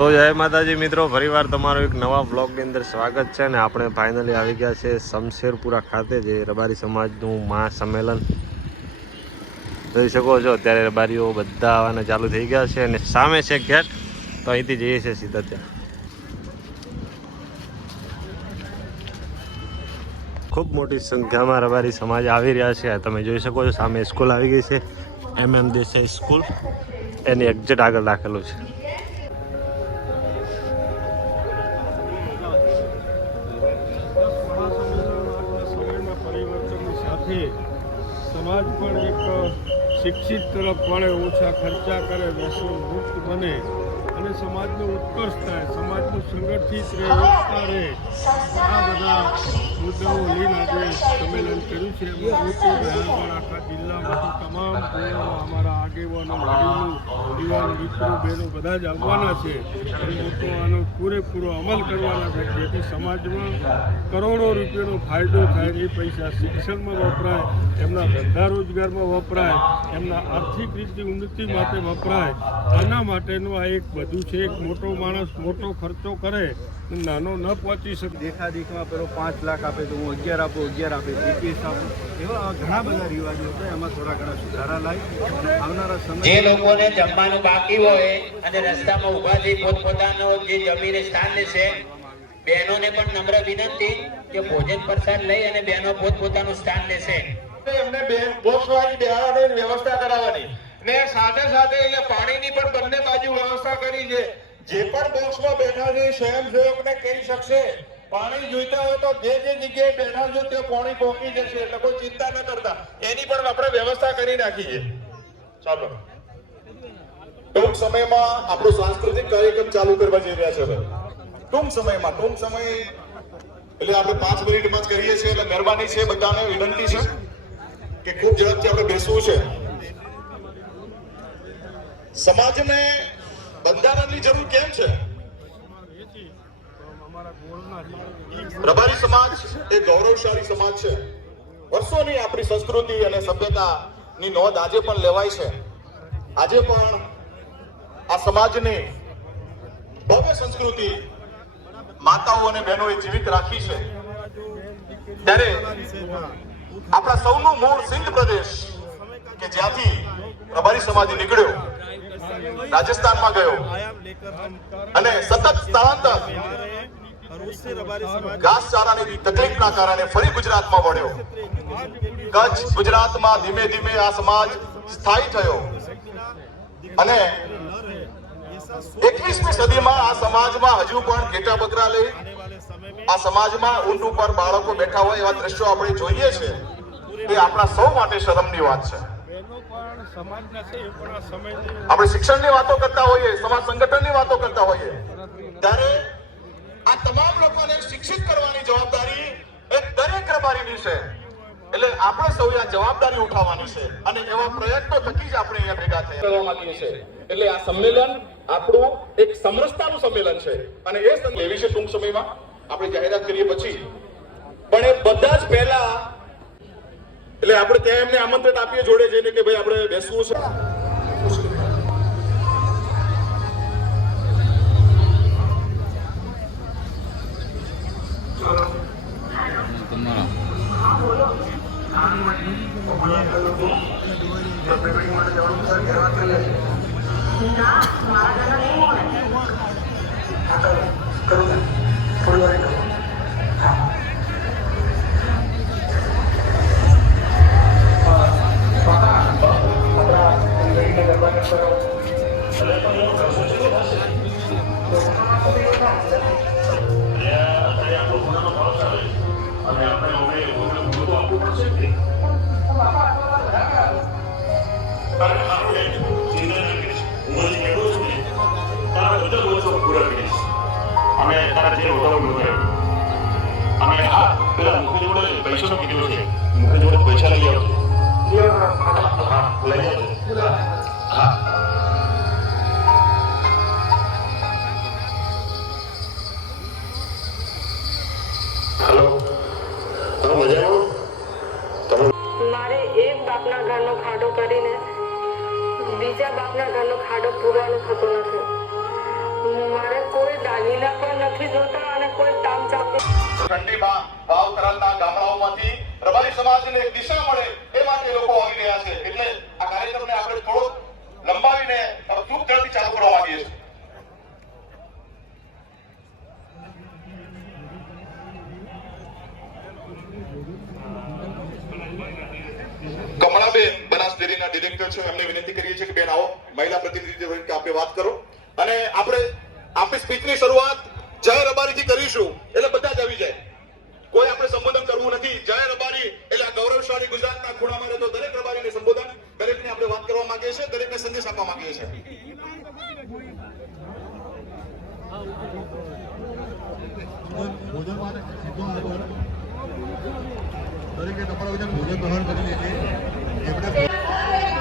તો જય માતાજી મિત્રો, ફરીવાર તમારો એક નવા બ્લોગની અંદર સ્વાગત છે ને આપણે ફાઇનલી આવી ગયા છે શમશેરપુરા ખાતે, જે રબારી સમાજનું મહા સંમેલન. જોઈ શકો છો, અત્યારે રબારીઓ બધા આવવાના ચાલુ થઈ ગયા છે અને સામે છે ગેટ તો અહીંથી જઈએ છીએ સીધા ત્યાં. ખૂબ મોટી સંખ્યામાં રબારી સમાજ આવી રહ્યા છે. તમે જોઈ શકો છો, સામે સ્કૂલ આવી ગઈ છે એમ એમ દેસાઈ સ્કૂલ એની એક્ઝેટ આગળ રાખેલું છે. સમાજ પણ એક શિક્ષિત તરફ વળે ઓછા ખર્ચા કરે વ્યસન મુક્ત બને. અને સમાજનો ઉત્કર્ષ થાય, સમાજનું સંગઠિત રહે એકતા રહે. આ બધા મુદ્દાઓ લઈને આજે સંમેલન કર્યું છે. એમાં બહાર આખા જિલ્લામાંથી તમામ અમારા આગેવાનો, વડીલો મિત્રો, બહેનો બધા જ આવવાના છે. અને લોકો આનો પૂરેપૂરો અમલ કરવાના છે, જેથી સમાજમાં કરોડો રૂપિયાનો ફાયદો થાય, એ પૈસા શિક્ષણમાં વપરાય, એમના ધંધા રોજગારમાં વપરાય, એમના આર્થિક રીતે ઉન્નતિ માટે વપરાય. આના માટેનું આ એક બધું છે એક મોટો માણસ મોટો ખર્ચો કરે નાનો ન પહોંચી શકે. દેખા દેખમાં પેલો પાંચ લાખ આપે તો હું અગિયાર આપું અગિયાર આપે એકવીસ આપું. એવા ઘણા બધા રિવાજો છે એમાં થોડા ઘણા સુધારા લાવી આવનારા સમય જે લોકોને જમવાનું બાકી હોય અને રસ્તામાં ઊભા થઈ પોતપોતાનો જે જમીને સ્થાન છે બહેનોને પણ નમ્ર વિનંતી કે ભોજન પ્રસાદ લઈ અને બહેનો પોતપોતાનું સ્થાન લેશે. એમને બે બોક્સ વાળી બેહાડવાની વ્યવસ્થા કરાવવાની. ને સાથે સાથે અહીંયા પાણીની પણ બંને બાજુ વ્યવસ્થા કરી છે. જે પણ બોક્સમાં બેઠા છે સ્વયંસેવકને કહી શકશે. પાણી જોઈતા હોય તો જે જે જગ્યાએ બેઠા છો તે પાણી પહોંચી જશે, એટલે કોઈ ચિંતા ન કરતા. એની પણ આપણે વ્યવસ્થા કરી નાખી છે. ચાલો. ટૂંક સમયમાં આપણો સાંસ્કૃતિક કાર્યક્રમ ચાલુ કરવા જઈ રહ્યા છે ટૂંક સમયમાં, ટૂંક સમય એટલે આપણે પાંચ મિનિટમાં જ કરીએ છીએ, એટલે મહેરબાની છે બધાને વિનંતી છે કે ખૂબ ઝડપથી આપણે બેસવું છે. સમાજને બંધારણની જરૂર કેમ છે? પ્રભારી સમાજ એ ગૌરવશાળી સમાજ છે. વર્ષોની આપણી સંસ્કૃતિ અને સભ્યતાની નોંધ આજે પણ લેવાય છે. આજે પણ આ સમાજની ભવ્ય સંસ્કૃતિ માતાઓ અને બહેનોએ જીવિત રાખી છે. ત્યારે આપણા સૌનું મૂળ સિંધ પ્રદેશ, કે જ્યાંથી પ્રભારી સમાજ નીકળ્યો રાજસ્થાનમાં ગયો. અને સતત સ્થળાંતર. ઘાસચારાની તકલીફના કારણે ફરી ગુજરાતમાં વળ્યો. કચ્છ ગુજરાતમાં ધીમે ધીમે આ સમાજ સ્થાયી થયો. અને એકવીસમી સદીમાં આ સમાજમાં હજુ પણ ઘેટા બકરા લઈ આ સમાજમાં ઊંટ ઉપર બાળકો બેઠા હોય એવા દ્રશ્યો આપણે જોઈએ છે. એ આપણા સૌ માટે શરમની વાત છે. આપણે શિક્ષણની વાતો કરતા હોઈએ સમાજ સંગઠનની વાતો કરતા હોઈએ ત્યારે આ તમામ લોકોને શિક્ષિત કરવાની જવાબદારી એ દરેક રબારીની છે. એટલે આપણે સૌએ આ જવાબદારી ઉઠાવવાની છે અને એવા પ્રયત્નો થકી જ આપણે અહીંયા ભેગા થયા. કરવા માંગીએ છીએ. એટલે આ સંમેલન આપણું એક સમરસતાનું સંમેલન છે. અને એ સં- લેવી છે ટૂંક સમયમાં આપણે જાહેરાત કરીએ પછી. પણ એ બધા જ પહેલા એટલે આપણે ત્યાં એમને આમંત્રણ આપીએ જોડે જઈને કે ભાઈ આપણે બેસવું છે. અમે જોડે પૈસાનો કીધું છે? મુખી જોડે પૈસા લઈ આવજો મારે એક બાપના ઘરનો ખાડો કરીને બીજા બાપના ઘરનો ખાડો પૂરવાનો થતો નથી. સમાજને એક દિશા મળે એ માટે લોકો આવી રહ્યા છે. એટલે આ કાર્યક્રમને આપણે થોડો લંબાવીને ખૂબ ઝડપથી ચાલુ કરવા માંગીએ છીએ. કમળાબેન બનાસ ડેરીના ડિરેક્ટર છે. એમને વિનંતી કરીએ છીએ કે બેન આવો. મહિલા પ્રતિનિધિ તરીકે આપે વાત કરો. અને આપણે આપણી સ્પીચની શરૂઆત જય રબારીથી કરીશું એટલે બધા જ આવી જાય કોઈ આપણે સંબોધન કરવું નથી જય રબારી એટલે આ ગૌરવશાળી ગુજરાતના તો દરેક પ્રભારીને સંબોધન દરેકને આપણે વાત કરવા માંગીએ છીએ, દરેકને સંદેશ આપવા માંગીએ છીએ. દરેકે તમારા વજન ભોજન ગ્રહણ કરી લેજે એમણે